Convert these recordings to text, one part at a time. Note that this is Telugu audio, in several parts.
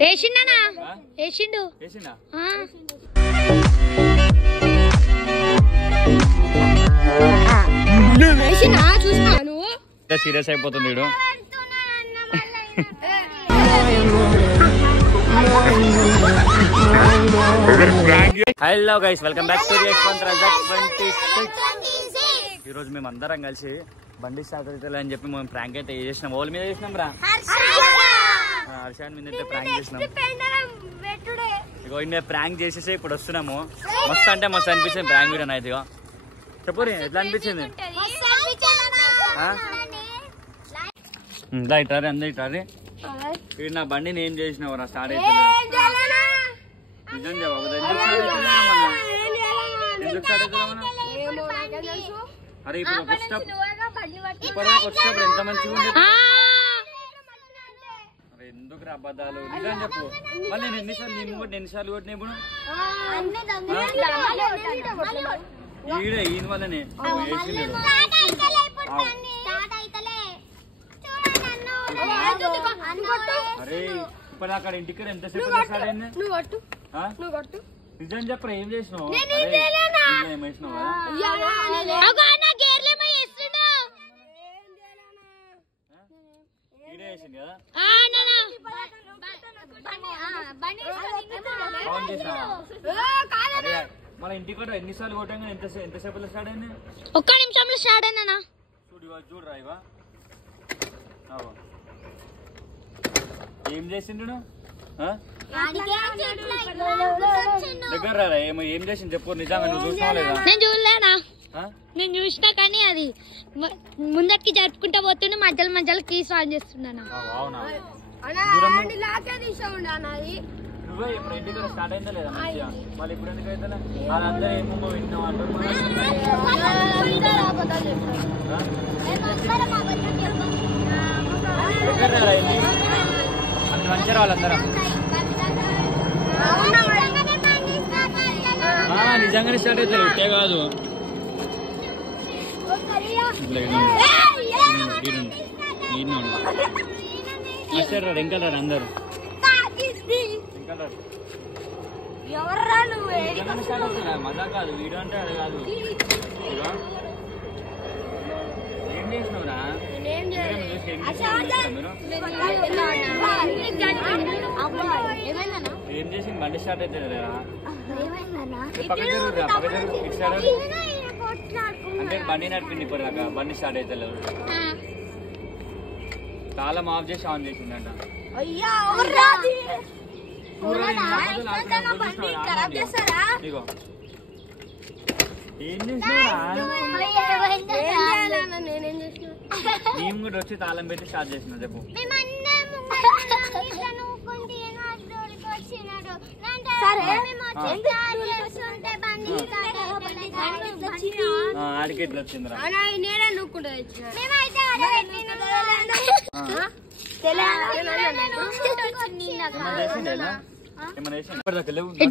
వేసిండనా వేసిండు చూసినా నువ్వు సీరియస్ అయిపోతుంది వీడు. Hello guys, welcome back to ఈ రోజు మేము అందరం కలిసి బండి స్టార్ట్ అవుతుంది అని చెప్పి మేము ప్రాంక్ అయితే చేసినాం. ఓళ్ళ మీద చేసినాం రా, హర్షాన్ మీద అయితే ప్రాంక్ చేసినాం. ఇగో ఇన్ని ప్రాంక్ చేసేసి ఇప్పుడు వస్తున్నాము. మస్తు అంటే మస్తు అనిపించింది ప్రాంక్ వీడియో అయితే. చెప్పు ఎట్లా అనిపించింది? ఇటారి అందరు ఇటారి వీడు నా బండిని ఏం చేసినావు రా స్టార్ట్ అవుతుంది. నిజం జవాబు ఎందుకు స్టార్ట్ అవుతుందా? అరే ఇప్పుడు వచ్చేటప్పుడు ఎంత మంచిగా ఉండేది. అరే ఎందుకు రా అబద్ధాలు, నిజం చెప్పు. మళ్ళీ నేను ఎన్నిసార్లు కొట్టినా ఇప్పుడు ఈయన వల్లనే వేసిండు. అరే ఇప్పుడు అక్కడ ఇంటికి ఎంతసేపు స్టార్ట్ అయింది? నిజం చెప్పరా ఏం చేసినావు? ఏం వేసినావు? వేసింది కదా మన ఇంటికి కూడా ఎన్నిసార్లు కొట్టాం కానీ ఎంతసేపు స్టార్ట్ అయింది? ఒక్క నిమిషంలో స్టార్ట్ అయిందన్నా. చూడరా ఇవా ఏం చేసిండు దగ్గర రారా. ఏం చేసింది చెప్పు, నిజంగా నువ్వు చూసినావా లేదా? నేను చూడలేనా, నేను చూసినా కానీ అది ముందరికి జరుపుకుంటా పోతుండే మధ్యలో మధ్యలో కీస్ ఆన్ చేస్తున్నాను. నువ్వే ఇప్పుడు ఇంటికి కూడా స్టార్ట్ అయిందా లేదా మంచిగా? మళ్ళీ ఇప్పుడు ఎందుకు అయితే వాళ్ళందరూ ఏమో విన్నావు అంటారు. అంత మంచిగా వాళ్ళందరం నిజంగానే స్టార్ట్ అవుతారు, ఉంటే కాదు. ఎంకలర్ అందరు మజా కాదు వీడియో అంటే అది కాదు. ఏం చేసినావురా? ఏం చేసి బండి స్టార్ట్ అవుతుంది కదా అంటే బండి నడిపింది ఇప్పుడు దాకా బండి స్టార్ట్ అవుతలేదు. తాళం ఆఫ్ చేసి ఆన్ చేసిందంట. ఇగో ఏం చేసినా మేము కూడా వచ్చి తాళం పెట్టి స్టార్ట్ చేసిన చెప్పు. ఆడికి ఎట్లా వచ్చిందిరా?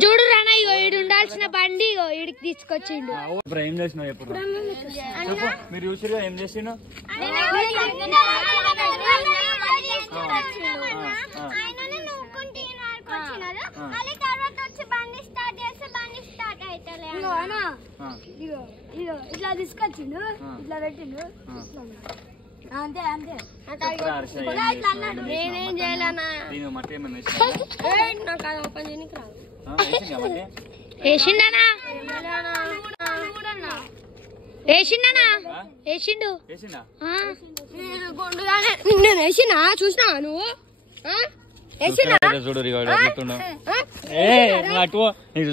చూడు రానా, ఈడు ఉండాల్సిన బండి ఈడికి తీసుకొచ్చిండు. ఇప్పుడు ఏం చేసినావు ఎప్పుడు చెప్పు, మీరు చూసిగా ఏం చేసిండు? ఇట్లా తీసుకొచ్చిండు, ఇట్లా పెట్టిండు. అంతే అంతే, నేనేం చేయాలన్నా. వేసిండనా వేసిండనా వేసిండు. నేను వేసినా చూసినా నువ్వు చూడు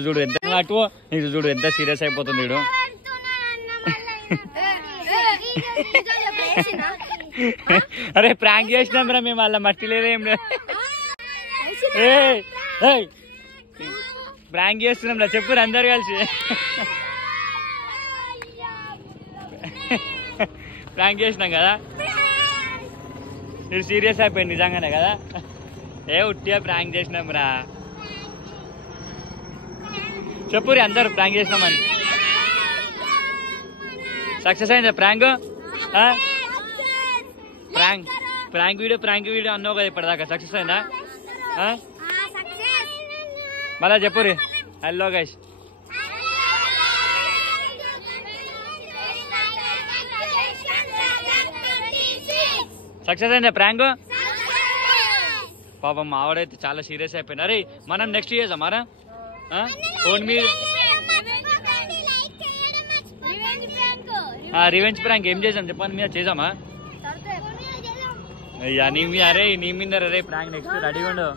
చూడు ఎంత చూడు ఎంత సీరియస్ అయిపోతుంది వీడు. అరే ప్రాంక్ చేసినాం రా మేము, వాళ్ళ మట్టి లేదు ఏం లేదు. ప్రాంక్ చేస్తున్నాం రా, చెప్పురు అందరు కలిసి. ప్రాంక్ చేసినాం కదా, మీరు సీరియస్ అయిపోయింది నిజంగానే కదా. ఉట్టిగా ప్రాంక్ చేసినాం రా, చెప్పురి అందరు ప్రాంక్ చేసినామని. సక్సెస్ అయిందా ప్రాంక్? ప్రాంక్ వీడియో అన్నావు కదా ఇప్పటిదాకా, సక్సెస్ అయిందా? మళ్ళా చెప్పురి హలో గైస్. సక్సెస్ అయిందా ప్రాంక్? పాపం మావాడైతే చాలా సీరియస్ అయిపోయినా. అరే మనం నెక్స్ట్ చేద్దాం మరా ఫోన్ మీద రివెంజ్ ప్రాంక్ ఏం చేద్దాం చెప్పండి, మీద చేద్దామా? అయ్యా నీ మీ అరే నీ మీద రే ప్రాంక్ నెక్స్ట్ రెడీగా ఉండు.